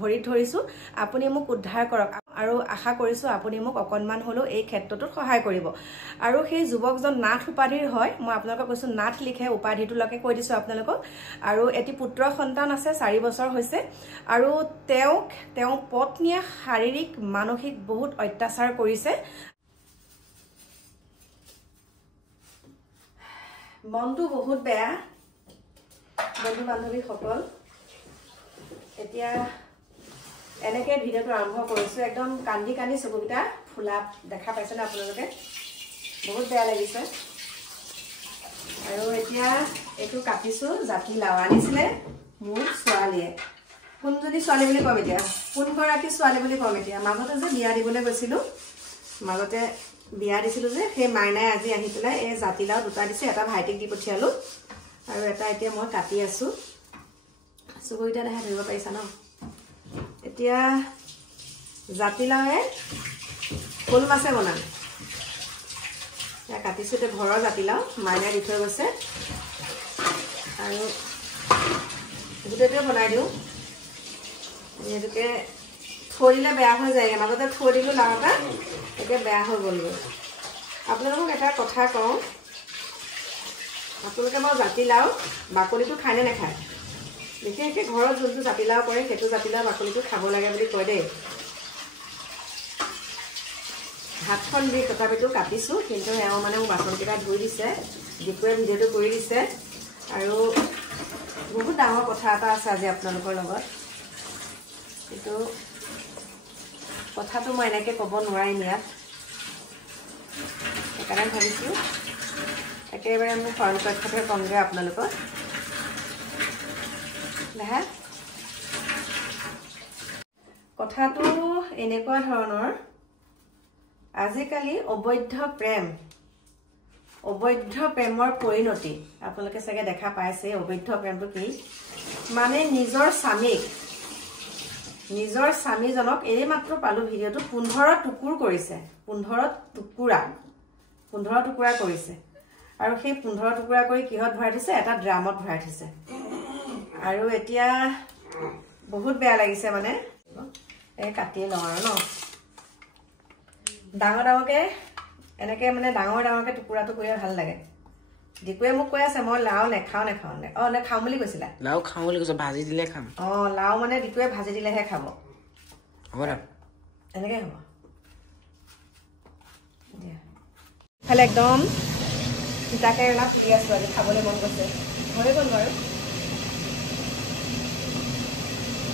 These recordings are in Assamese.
ভৰিত ধৰিছোঁ আপুনি মোক উদ্ধাৰ কৰক আৰু আশা কৰিছোঁ আপুনি মোক অকণমান হ'লেও এই ক্ষেত্ৰটোত সহায় কৰিব আৰু সেই যুৱকজন নাথ উপাধিৰ হয় মই আপোনালোকক কৈছোঁ নাথ লিখে উপাধিটোলৈকে কৈ দিছোঁ আপোনালোকক আৰু এটি পুত্ৰ সন্তান আছে 4 বছৰ হৈছে আৰু তেওঁ পত্নীয়ে শাৰীৰিক মানসিক বহুত অত্যাচাৰ কৰিছে মনটো বহুত বেয়া বন্ধু বান্ধৱীসকল এতিয়া এনেকৈ ভিডিঅ'টো আৰম্ভ কৰিছোঁ একদম কান্দি কান্দি চকুকেইটা ফুলা দেখা পাইছেনে আপোনালোকে বহুত বেয়া লাগিছে আৰু এতিয়া এইটো কাটিছোঁ জাতিলাও আনিছিলে মোৰ ছোৱালীয়ে কোনজনী ছোৱালী বুলি ক'ম এতিয়া কোনগৰাকী ছোৱালী বুলি ক'ম এতিয়া মাজতে যে বিয়া দিবলৈ গৈছিলোঁ মাজতে বিয়া দিছিলোঁ যে সেই মাইনাই আজি আহি পেলাই এই জাতিলাও দুটা দিছে এটা ভাইটিক দি পঠিয়ালোঁ আৰু এটা এতিয়া মই কাটি আছোঁ চকুকেইটা দেখা ধৰিব পাৰিছা ন এতিয়া জাতিলাওৱে ফুল মাছে বনাম এতিয়া কাটিছোঁ এতিয়া ঘৰৰ জাতিলাও মাইনাই দি থৈ গৈছে আৰু গোটেইটোৱে বনাই দিওঁ যিহেতুকে থৈ দিলে বেয়া হৈ যায়গৈ মাজতে থৈ দিলোঁ লাও এটা এতিয়া বেয়া হৈ গ'লগৈ আপোনালোকক এটা কথা কওঁ আপোনালোকে বাৰু জাতিলাও বাকলিটো খায় নে নাখায় বিশেষকৈ ঘৰত যোনটো জাতিলাও কৰে সেইটো জাতিলাও বাকলিটো খাব লাগে বুলি কয় দেই হাতখন দি তথাপিতো কাটিছোঁ কিন্তু এওঁ মানে মোক বাকলিকেইটা ধুই দিছে ডিপুৱে ভিডিঅ'টো কৰি দিছে আৰু বহুত ডাঙৰ কথা এটা আছে আজি আপোনালোকৰ লগত কিন্তু কথাটো মই এনেকৈ ক'ব নোৱাৰিম ইয়াত সেইকাৰণে ভাবিছোঁ একেবাৰে মোৰ শৰণ কক্ষতে কমগৈ আপোনালোকৰ দেহা কথাটো এনেকুৱা ধৰণৰ আজিকালি অবৈধ প্ৰেমৰ পৰিণতি আপোনালোকে চাগে দেখা পাইছে অবৈধ প্ৰেমটো কি মানে নিজৰ স্বামীজনক এইমাত্ৰ পালোঁ ভিডিঅ'টো 15 টুকুৰ কৰিছে 15 টুকুৰা কৰিছে আৰু সেই 15 টুকুৰা কৰি কিহত ভৰাই থৈছে এটা ড্ৰামত ভৰাই থৈছে আৰু এতিয়া বহুত বেয়া লাগিছে মানে এই কাটিয়ে লওঁ আৰু ন ডাঙৰকৈ এনেকৈ মানে ডাঙৰকৈ টুকুৰাটো কৰিলে ভাল লাগে ডিকুৱে মোক কৈ আছে মই লাও নেখাওঁ নেখাওঁ বুলি কৈছিলা লাও খাওঁ বুলি কৈছে ভাজি দিলে খাম লাও মানে ডিকুৱে ভাজি দিলেহে খাব হ'ব না এনেকৈ হ'ব খালি একদম তিতা কেৰেলা ফুলি আছোঁ আজি খাবলৈ মন গৈছে হৈ গ'ল বাৰু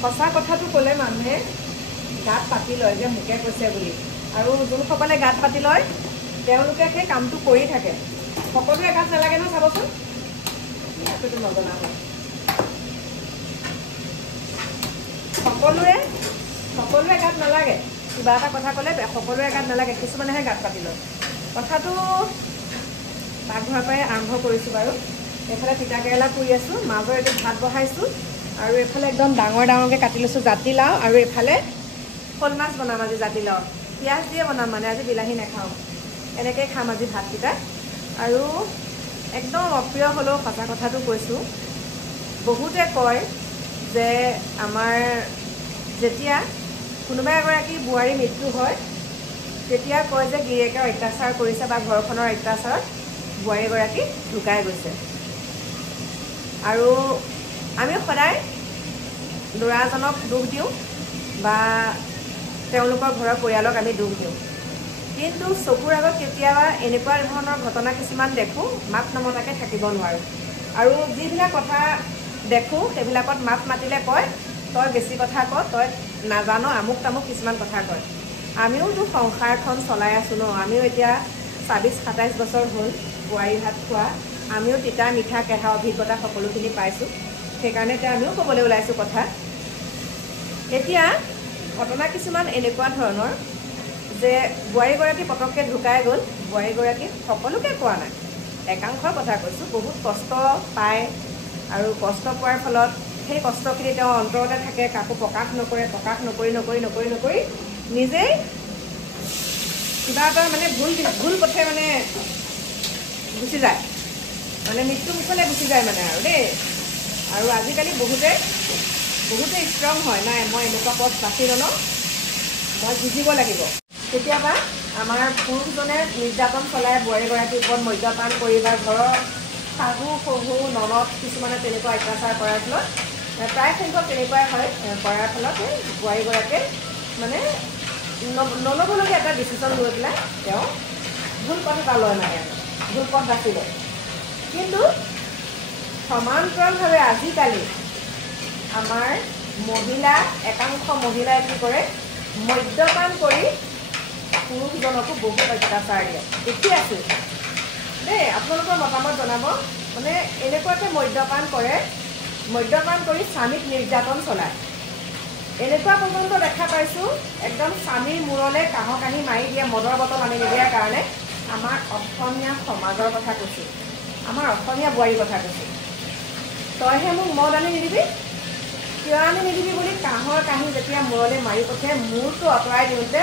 সঁচা কথাটো ক'লে মানুহে গাত পাতি লয় যে মোকে কৈছে বুলি আৰু যোনসকলে গাত পাতি লয় তেওঁলোকে সেই কামটো কৰি থাকে সকলোৰে গাত নালাগে নহয় চাবচোন এইটো নজনা হয় সকলোৰে গাত নালাগে কিবা এটা কথা ক'লে সকলোৰে গাত নালাগে কিছুমানেহে গাত পাতি লয় কথাটো পাকঘৰৰ পৰাই আৰম্ভ কৰিছোঁ বাৰু এইফালে তিতা কেৰেলা পুৰি আছোঁ মাজৰ এইটো ভাত বহাইছোঁ আৰু এইফালে একদম ডাঙৰকৈ কাটি লৈছোঁ জাতিলাও আৰু এইফালে শ'ল মাছ বনাম আজি জাতিলাও পিঁয়াজ দিয়ে বনাম মানে আজি বিলাহী নাখাওঁ এনেকৈ খাম আজি ভাতকেইটা আৰু একদম অপ্ৰিয় হ'লেও সঁচা কথাটো কৈছোঁ বহুতে কয় যে আমাৰ যেতিয়া কোনোবা এগৰাকী বোৱাৰী মৃত্যু হয় তেতিয়া কয় যে গিৰিয়েকে অত্যাচাৰ কৰিছে বা ঘৰখনৰ অত্যাচাৰত বোৱাৰীগৰাকী ঢুকাই গৈছে আৰু আমি সদায় ল'ৰাজনক দুখ দিওঁ বা তেওঁলোকৰ ঘৰৰ পৰিয়ালক আমি দুখ দিওঁ কিন্তু চকুৰ আগত কেতিয়াবা এনেকুৱা ধৰণৰ ঘটনা কিছুমান দেখোঁ মাত নমতাকৈ থাকিব নোৱাৰোঁ আৰু যিবিলাক কথা দেখোঁ সেইবিলাকত মাত মাতিলে কয় তই বেছি কথা ক তই নাজানো আমুক তামুক কিছুমান কথা কয় আমিওতো সংসাৰখন চলাই আছোঁ ন আমিও এতিয়া 26-27 বছৰ হ'ল বোৱাৰী ভাত খোৱা আমিও তিতা মিঠা কেঁহা অভিজ্ঞতা সকলোখিনি পাইছোঁ সেইকাৰণে এতিয়া আমিও ক'বলৈ ওলাইছোঁ কথা এতিয়া ঘটনা কিছুমান এনেকুৱা ধৰণৰ যে বোৱাৰীগৰাকী পটককৈ ঢুকাই গ'ল বোৱাৰীগৰাকী সকলোকে কোৱা নাই একাংশৰ কথা কৈছোঁ বহুত কষ্ট পায় আৰু কষ্ট পোৱাৰ ফলত সেই কষ্টখিনি তেওঁ অন্তৰতে থাকে কাকো প্ৰকাশ নকৰি নিজেই কিবা এটা মানে ভুল পথে মানে গুচি যায় মানে মৃত্যু মুখলৈ গুচি যায় মানে আৰু দেই আৰু আজিকালি বহুতে বহুতে ষ্ট্ৰং হয় নাই মই এনেকুৱা পথ বাছি ল'লোঁ মই যুঁজিব লাগিব কেতিয়াবা আমাৰ পুৰুষজনে নিৰ্যাতন চলাই বোৱাৰীগৰাকীৰ ওপৰত মদ্যপান কৰি বা ঘৰৰ শাহু শহু ননদ কিছুমানে তেনেকুৱা অত্যাচাৰ কৰাৰ ফলত প্ৰায় সংখ্যক তেনেকুৱাই হয় কৰাৰ ফলত বোৱাৰীগৰাকীয়ে মানে নল'বলগীয়া এটা ডিচিশ্যন লৈ পেলাই তেওঁ ভুল পথ এটা লয় মানে ভুল পথ বাছি লয় কিন্তু সমান্তৰালভাৱে আজিকালি আমাৰ মহিলা একাংশ মহিলাই কি কৰে মদ্যপান কৰি পুৰুষজনকো বহুত অত্যাচাৰ দিয়ে দেখি আছোঁ দেই আপোনালোকৰ মতামত জনাব মানে এনেকুৱাকৈ মদ্যপান কৰি স্বামীক নিৰ্যাতন চলায় এনেকুৱা পৰ্যন্ত দেখা পাইছোঁ একদম স্বামীৰ মূৰলৈ কাঁহৰ কাহি মাৰি দিয়ে মদৰ বটল আনি নিদিয়াৰ কাৰণে আমাৰ অসমীয়া সমাজৰ কথা কৈছোঁ আমাৰ অসমীয়া বোৱাৰীৰ কথা কৈছোঁ তইহে মোক মদ আনি নিদিবি কিয় আনি নিদিবি বুলি কাঁহৰ কাহি যেতিয়া মূৰলৈ মাৰি পঠিয়াই মূৰটো আঁতৰাই দিওঁতে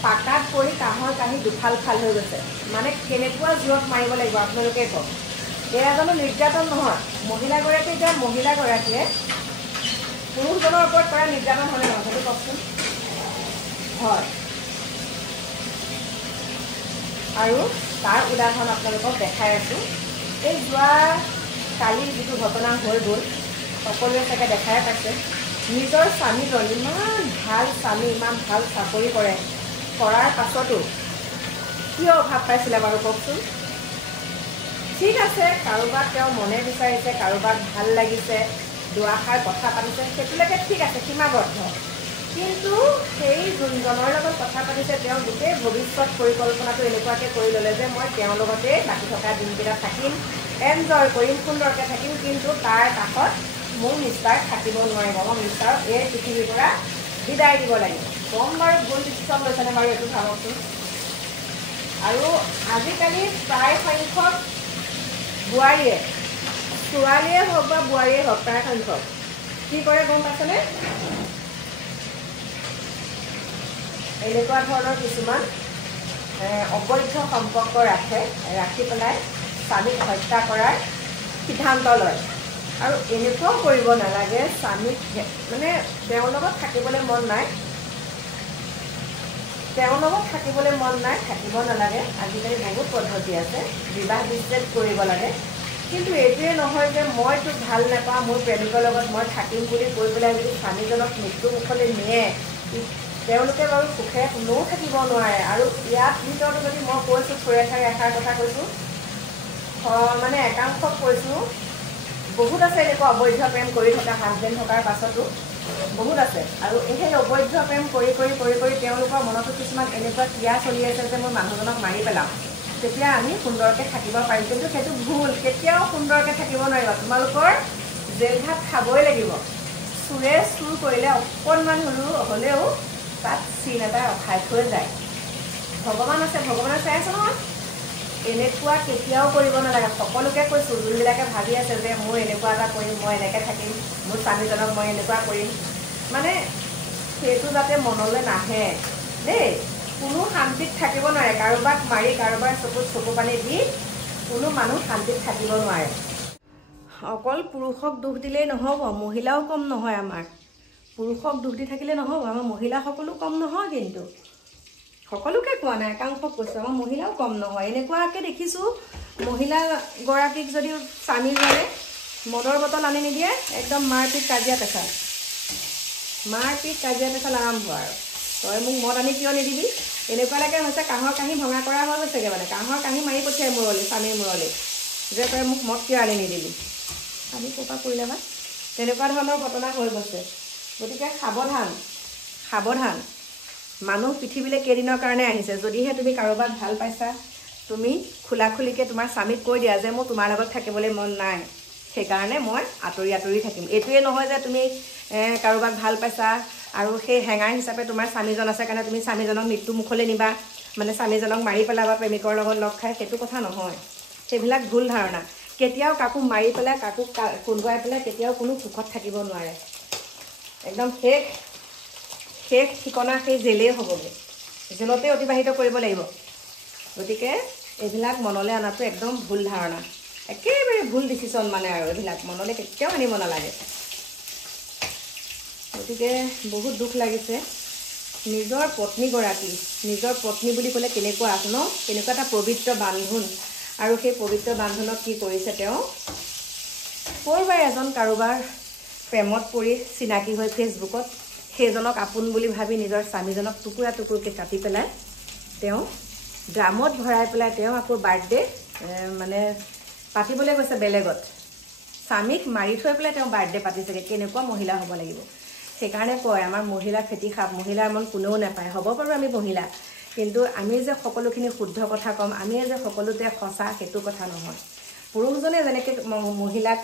পাকাত পৰি কাঁহৰ কাহি দুফাল ফাল হৈ গৈছে মানে কেনেকুৱা জোৰত মাৰিব লাগিব আপোনালোকে কওক এয়া জানো নিৰ্যাতন নহয় মহিলাগৰাকীয়ে পুৰুষজনৰ ওপৰত কৰা নিৰ্যাতন হ'লে নহয় সেইটো কওকচোন হয় আৰু তাৰ উদাহৰণ আপোনালোকক দেখাই আছোঁ এই যোৱা কালি যিটো ঘটনা হৈ গ'ল সকলোৱে চাগে দেখাই পাইছে নিজৰ স্বামীজন ইমান ভাল স্বামী ইমান ভাল চাকৰি কৰে কৰাৰ পাছতো কিয় অভাৱ পাইছিলে বাৰু কওকচোন ঠিক আছে কাৰোবাক তেওঁ মনে বিচাৰিছে কাৰোবাক ভাল লাগিছে দুআষাৰ কথা পাতিছে সেইটোলৈকে ঠিক আছে সীমাবদ্ধ কিন্তু সেই যোনজনৰ লগত কথা পাতিছে তেওঁ গোটেই ভৱিষ্যত পৰিকল্পনাটো এনেকুৱাকৈ কৰি ল'লে যে মই তেওঁৰ লগতেই বাকী থকা দিনকেইটা থাকিম এনজয় কৰিম সুন্দৰকৈ থাকিম কিন্তু তাৰ কাষত মোৰ মিষ্টাৰ থাকিব নোৱাৰিব মই মিষ্টাৰক এই পৃথিৱীৰ পৰা বিদায় দিব লাগিব কম বাৰু ভুল ডিচিশ্যন লৈছেনে বাৰু এইটো ভাবকচোন আৰু আজিকালি প্ৰায় সংখ্যক বোৱাৰীয়ে ছোৱালীয়ে হওক বা বোৱাৰীয়ে হওক প্ৰায় সংখ্যক কি কৰে গম পাইছেনে এনেকুৱা ধৰণৰ কিছুমান অবৈধ সম্পৰ্ক ৰাখি পেলাই স্বামীক হত্যা কৰাৰ সিদ্ধান্ত লয় আৰু এনেকুৱাও কৰিব নালাগে স্বামীক মানে তেওঁৰ লগত থাকিবলৈ মন নাই থাকিব নালাগে আজিকালি বহুত পদ্ধতি আছে বিবাহ বিচ্ছেদ কৰিব লাগে কিন্তু এইটোৱে নহয় যে মই তোক ভাল নাপাওঁ মোৰ প্ৰেমিকৰ লগত মই থাকিম বুলি কৈ পেলাই যদি স্বামীজনক মৃত্যু মুখলৈ নিয়ে তেওঁলোকে বাৰু সুখে কোনেও থাকিব নোৱাৰে আৰু ইয়াত ভিতৰতো যদি মই কৈছোঁ থৈ এষাৰ কথা কৈছোঁ মানে একাংশক কৈছোঁ বহুত আছে এনেকুৱা অবৈধ প্ৰেম কৰি থকা হাজবেণ্ড থকাৰ পাছতো বহুত আছে আৰু সেই অবৈধ প্ৰেম কৰি তেওঁলোকৰ মনতো কিছুমান এনেকুৱা ক্ৰিয়া চলি আছে যে মই মানুহজনক মাৰি পেলাওঁ তেতিয়া আমি সুন্দৰকৈ থাকিব পাৰিম কিন্তু সেইটো ভুল কেতিয়াও সুন্দৰকৈ থাকিব নোৱাৰিব তোমালোকৰ জেল ভাত খাবই লাগিব চোৰে চুৰ কৰিলে অকণমান হ'লেও তাত চিন এটা ৰখাই থৈ যায় ভগৱানে চাই আছে নহয় এনেকুৱা কেতিয়াও কৰিব নালাগে সকলোকে কৈছোঁ যোনবিলাকে ভাবি আছে যে মোৰ এনেকুৱা এটা কৰিম মই এনেকৈ থাকিম মোৰ স্বামীজনক মই এনেকুৱা কৰিম মানে সেইটো যাতে মনলৈ নাহে দেই কোনো শান্তিত থাকিব নোৱাৰে কাৰোবাক মাৰি কাৰোবাৰ চকুত চকু পানী দি কোনো মানুহ শান্তিত থাকিব নোৱাৰে অকল পুৰুষক দোষ দিলেই নহ'ব মহিলাও কম নহয় আমাৰ পুৰুষক দোষ দি থাকিলে নহ'ব আমাৰ মহিলাসকলো কম নহয় কিন্তু সকলোকে কোৱা নাই একাংশক কৈছোঁ আমাৰ মহিলাও কম নহয় এনেকুৱাকৈ দেখিছোঁ মহিলাগৰাকীক যদি স্বামীজনে মদৰ বটল আনি নিদিয়ে একদম মাৰপিট কাজিয়া পেচাল আৰম্ভ আৰু তই মোক মদ আনি কিয় নিদিবি এনেকুৱালৈকে হৈছে কাঁহৰ কাহি ভঙা কৰা হৈ গৈছেগৈ মানে কাঁহৰ কাহি মাৰি পঠিয়াই স্বামীৰ মূৰলৈ যে তই মোক মদ কিয় আনি নিদিবি আমি ক'ৰ পৰা কৰিলে বা তেনেকুৱা ধৰণৰ ঘটনা হৈ গৈছে গতিকে সাৱধান মানুহ পৃথিৱীলৈ কেইদিনৰ কাৰণে আহিছে যদিহে তুমি কাৰোবাক ভাল পাইছা তুমি খোলাখুলিকৈ তোমাৰ স্বামীক কৈ দিয়া যে মোৰ তোমাৰ লগত থাকিবলৈ মন নাই সেইকাৰণে মই আঁতৰি থাকিম এইটোৱে নহয় যে তুমি কাৰোবাক ভাল পাইছা আৰু সেই হেঙাৰ হিচাপে তোমাৰ স্বামীজন আছে কাৰণে তুমি স্বামীজনক মৃত্যু মুখলৈ নিবা মানে স্বামীজনক মাৰি পেলাবা প্ৰেমিকৰ লগত লগ খাই সেইটো কথা নহয় সেইবিলাক ভুল ধাৰণা কেতিয়াও কাকো মাৰি পেলাই কাকো কোনোবাই পেলাই কেতিয়াও কোনো সুখত থাকিব নোৱাৰে একদম শেষ ঠিকনা সেই জেলেই হ'বগৈ জেলতে অতিবাহিত কৰিব লাগিব গতিকে এইবিলাক মনলৈ অনাটো একদম ভুল ধাৰণা একেবাৰে ভুল ডিচিশ্যন মানে আৰু এইবিলাক মনলৈ কেতিয়াও আনিব নালাগে গতিকে বহুত দুখ লাগিছে নিজৰ পত্নী বুলি ক'লে কেনেকুৱা আছে ন কেনেকুৱা এটা পবিত্ৰ বান্ধোন আৰু সেই পবিত্ৰ বান্ধোনক কি কৰিছে তেওঁ কৰবাৰ এজন কাৰোবাৰ প্ৰেমত পৰি চিনাকি হৈ ফেচবুকত সেইজনক আপোন বুলি ভাবি নিজৰ স্বামীজনক টুকুৰা টুকুৰকৈ কাটি পেলাই তেওঁ ড্ৰামত ভৰাই পেলাই তেওঁ আকৌ বাৰ্থডে মানে পাতিবলৈ গৈছে বেলেগত স্বামীক মাৰি থৈ পেলাই তেওঁ বাৰ্থডে পাতিছেগে কেনেকুৱা মহিলা হ'ব লাগিব সেইকাৰণে কয় আমাৰ মহিলা খেতি খাপ মহিলাৰ মন কোনেও নাপায় হ'ব পাৰোঁ আমি মহিলা কিন্তু আমি যে সকলোখিনি শুদ্ধ কথা ক'ম আমি যে সকলোতে সঁচা সেইটো কথা নহয় পুৰুষজনে যেনেকৈ মহিলাক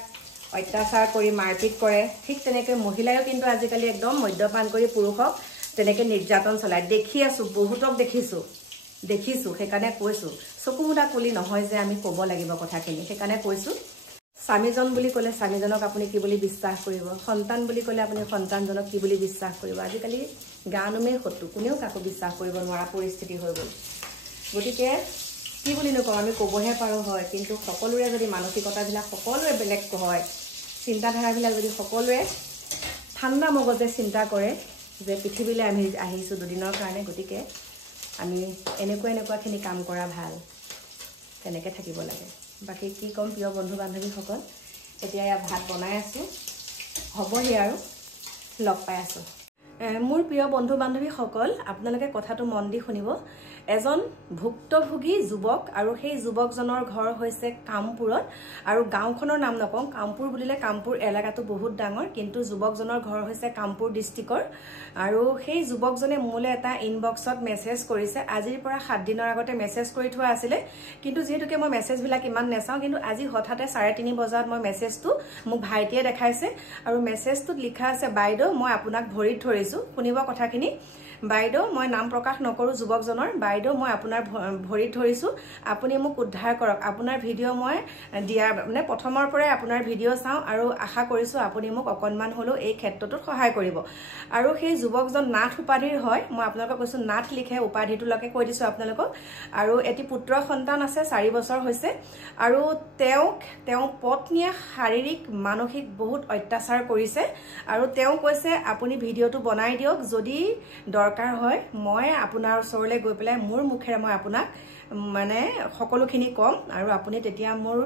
অত্যাচাৰ কৰি মাৰপিট কৰে ঠিক তেনেকৈ মহিলায়ো কিন্তু আজিকালি একদম মদ্যপান কৰি পুৰুষক তেনেকৈ নিৰ্যাতন চলায় দেখি আছোঁ বহুতক দেখিছোঁ সেইকাৰণে কৈছোঁ চকু মুদা কুলি নহয় যে আমি ক'ব লাগিব কথাখিনি সেইকাৰণে কৈছোঁ স্বামীজন বুলি ক'লে স্বামীজনক আপুনি কি বুলি বিশ্বাস কৰিব সন্তান বুলি ক'লে আপুনি সন্তানজনক কি বুলি বিশ্বাস কৰিব আজিকালি গানুমেই শত্ৰু কোনেও কাকো বিশ্বাস কৰিব নোৱাৰা পৰিস্থিতি হৈ গ'ল গতিকে কি বুলি নকওঁ আমি ক'বহে পাৰোঁ হয় কিন্তু সকলোৰে যদি মানসিকতাবিলাক সকলোৰে বেলেগ হয় চিন্তাধাৰাবিলাক যদি সকলোৱে ঠাণ্ডা মগজে চিন্তা কৰে যে পৃথিৱীলৈ আমি আহিছোঁ দুদিনৰ কাৰণে গতিকে আমি এনেকুৱাখিনি কাম কৰা ভাল তেনেকৈ থাকিব লাগে বাকী কি ক'ম প্ৰিয় বন্ধু বান্ধৱীসকল এতিয়া ইয়াত ভাত বনাই আছোঁ হ'বহি আৰু লগ পাই আছোঁ মোৰ প্ৰিয় বন্ধু বান্ধৱীসকল আপোনালোকে কথাটো মন দি শুনিব এজন ভুক্তভোগী যুৱক আৰু সেই যুৱকজনৰ ঘৰ হৈছে কামপুৰত আৰু গাঁওখনৰ নাম নকওঁ কামপুৰ বুলিলে কামপুৰ এলেকাটো বহুত ডাঙৰ কিন্তু যুৱকজনৰ ঘৰ হৈছে কামপুৰ ডিষ্ট্ৰিক্টৰ আৰু সেই যুৱকজনে মোলৈ এটা ইনবক্সত মেছেজ কৰিছে আজিৰ পৰা 7 দিনৰ আগতে মেছেজ কৰি থোৱা আছিলে কিন্তু যিহেতুকে মই মেছেজবিলাক ইমান নেচাওঁ কিন্তু আজি হঠাতে 3:30 বজাত মই মেছেজটো মোক ভাইটিয়ে দেখাইছে আৰু মেছেজটোত লিখা আছে বাইদেউ মই আপোনাক ভৰিত ধৰিছোঁ শুনিব কথাখিনি বাইদেউ মই নাম প্ৰকাশ নকৰোঁ যুৱকজনৰ বাইদেউ মই আপোনাৰ ভৰিত ধৰিছোঁ আপুনি মোক উদ্ধাৰ কৰক আপোনাৰ ভিডিঅ' মই দিয়াৰ মানে প্ৰথমৰ পৰাই আপোনাৰ ভিডিঅ' চাওঁ আৰু আশা কৰিছোঁ আপুনি মোক অকণমান হ'লেও এই ক্ষেত্ৰটোত সহায় কৰিব আৰু সেই যুৱকজন নাথ উপাধিৰ হয় মই আপোনালোকক কৈছোঁ নাথ লিখে উপাধিটোলৈকে কৈ দিছোঁ আপোনালোকক আৰু এটি পুত্ৰ সন্তান আছে 4 বছৰ হৈছে আৰু তেওঁ পত্নীয়ে শাৰীৰিক মানসিক বহুত অত্যাচাৰ কৰিছে আৰু তেওঁ কৈছে আপুনি ভিডিঅ'টো বনাই দিয়ক যদি দৰকাৰ হয় মই আপোনাৰ ওচৰলৈ গৈ পেলাই মোৰ মুখেৰে মই আপোনাক মানে সকলোখিনি ক'ম আৰু আপুনি তেতিয়া মোৰ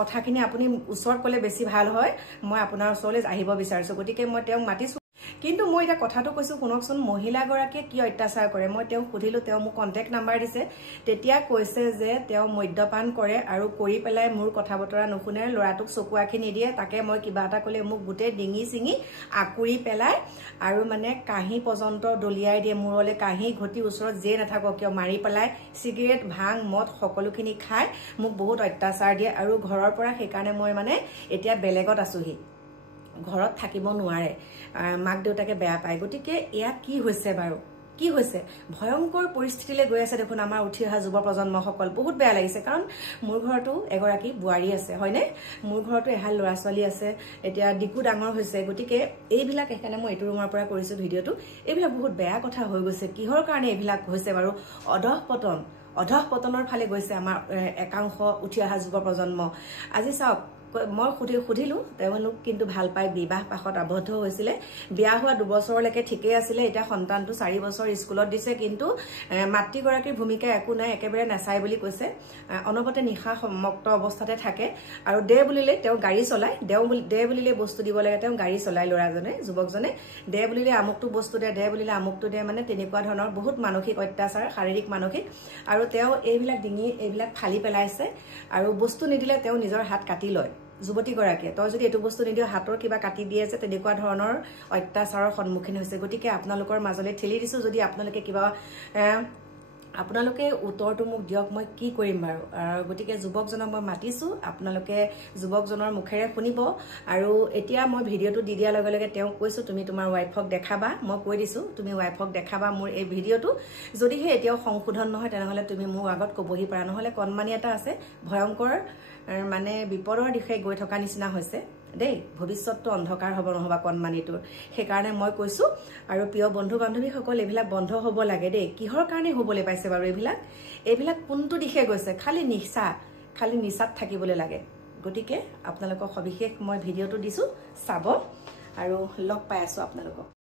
কথাখিনি আপুনি ওচৰত ক'লে বেছি ভাল হয় মই আপোনাৰ ওচৰলৈ আহিব বিচাৰিছোঁ গতিকে মই তেওঁক মাতিছোঁ কিন্তু মই এটা কথাটো কৈছো শুনকচোন মহিলাগৰাকীয়ে কি অত্যাচাৰ কৰে মই তেওঁক সুধিলো তেওঁ মোক কন্টেক্ট নাম্বাৰ দিছে তেতিয়া কৈছে যে তেওঁ মদ্যপান কৰে আৰু কৰি পেলাই মোৰ কথা বতৰা নুশুনে লৰাটোক চকু আখি নিদিয়ে তাকে মই কিবা এটা কলে মোক গুটে ডিঙি সিঙি আকুৰি পেলাই আৰু মানে কাহি পৰ্যন্ত দলিয়াই দিয়ে মুৰলে কাহি ঘটি ওচৰত যে নাথাকক কিয় মাৰি পেলাই সিগাৰেট ভাং মদ সকলোখিনি খাই মোক বহুত অত্যাচাৰ দিয়ে আৰু ঘৰৰ পৰা সেইকাৰণে মই মানে এতিয়া বেলেগত আছোহি ঘৰত থাকিব নোৱাৰে মাক দেউতাকে বেয়া পায় গতিকে এয়া কি হৈছে বাৰু কি হৈছে ভয়ংকৰ পৰিস্থিতিলৈ গৈ আছে দেখোন আমাৰ উঠি অহা যুৱ প্ৰজন্মসকল বহুত বেয়া লাগিছে কাৰণ মোৰ ঘৰতো এগৰাকী বুৱাৰী আছে হয়নে মোৰ ঘৰতো এহাল ল'ৰা ছোৱালী আছে এতিয়া ডিকু ডাঙৰ হৈছে গতিকে এইবিলাক এখানে মই এইটো ৰুমৰ পৰা কৰিছো ভিডিঅ'টো এইবিলাক বহুত বেয়া কথা হৈ গৈছে কিহৰ কাৰণে এইবিলাক হৈছে বাৰু অধঃপতনৰ ফালে গৈছে আমাৰ একাংশ উঠি অহা যুৱ প্ৰজন্ম আজি চাওক মই সুধিলো তেওঁলোক কিন্তু ভাল পাই বিবাহ পাশত আবদ্ধ হৈছিলে বিয়া হোৱা 2 বছৰলৈকে ঠিকই আছিল এটা সন্তানটো 4 বছৰ স্কুলত দিছে কিন্তু মাতৃগৰাকীৰ ভূমিকা একো নাই একেবাৰে নাচাই বুলি কৈছে অনবতে নিখা সমক্ত অৱস্থাতে থাকে আৰু দে বুলিলে তেওঁ গাড়ী চলাই দে বুলিলে বস্তু দিব লাগে তেওঁ গাড়ী চলাই লৰাজনে যুৱকজনে দে বুলিলে আমুকটো বস্তু দে বুলিলে আমুকটো দে মানে তেনেকুৱা ধৰণৰ বহুত মানসিক অত্যাচাৰ শাৰীৰিক মানসিক আৰু তেওঁ এইবিলাক ডিঙি এইবিলাক ফালি পেলাইছে আৰু বস্তু নিদিলে তেওঁ নিজৰ হাত কাটি লয় যুৱতী গৰাকীয়ে তই যদি এটো বস্তু নিদিও হাতৰ কিবা কাটি দিয়ে যে তেনেকুৱা ধৰণৰ অত্যাচাৰৰ সন্মুখীন হৈছে গতিকে আপোনালোকৰ মাজলৈ ঠেলি দিছো যদি আপোনালোকে কিবা আপোনালোকে উত্তৰটো মোক দিয়ক মই কি কৰিম বাৰু গতিকে যুৱকজনক মই মাতিছো আপোনালোকে যুৱকজনৰ মুখেৰে শুনিব আৰু এতিয়া মই ভিডিঅ'টো দি দিয়াৰ লগে লগে তেওঁ কৈছো তুমি তোমাৰ ওয়াইফক দেখাবা মই কৈ দিছো তুমি ওয়াইফক দেখাবা মোৰ এই ভিডিঅ'টো যদি হে এতিয়াও সংশোধন নহয় তেনেহলে তুমি মোৰ আগত কবহি পাৰা নহলে কনমানি এটা আছে ভয়ংকৰ মানে বিপদৰ দিশে গৈ থকা নিচিনা হৈছে দেই ভৱিষ্যতটো অন্ধকাৰ হ'ব নহবা কনমানিটোৰ সেইকাৰণে মই কৈছো আৰু প্ৰিয় বন্ধু বান্ধৱীসকল এইবিলাক বন্ধ হ'ব লাগে দেই কিহৰ কাৰণে হ'বলৈ পাইছে বাৰু এইবিলাক কোনটো দিশে গৈছে খালি নিচাত থাকিবলৈ লাগে গতিকে আপোনালোকক সবিশেষ মই ভিডিঅ'টো দিছো চাব আৰু লগ পাই আছো আপোনালোকক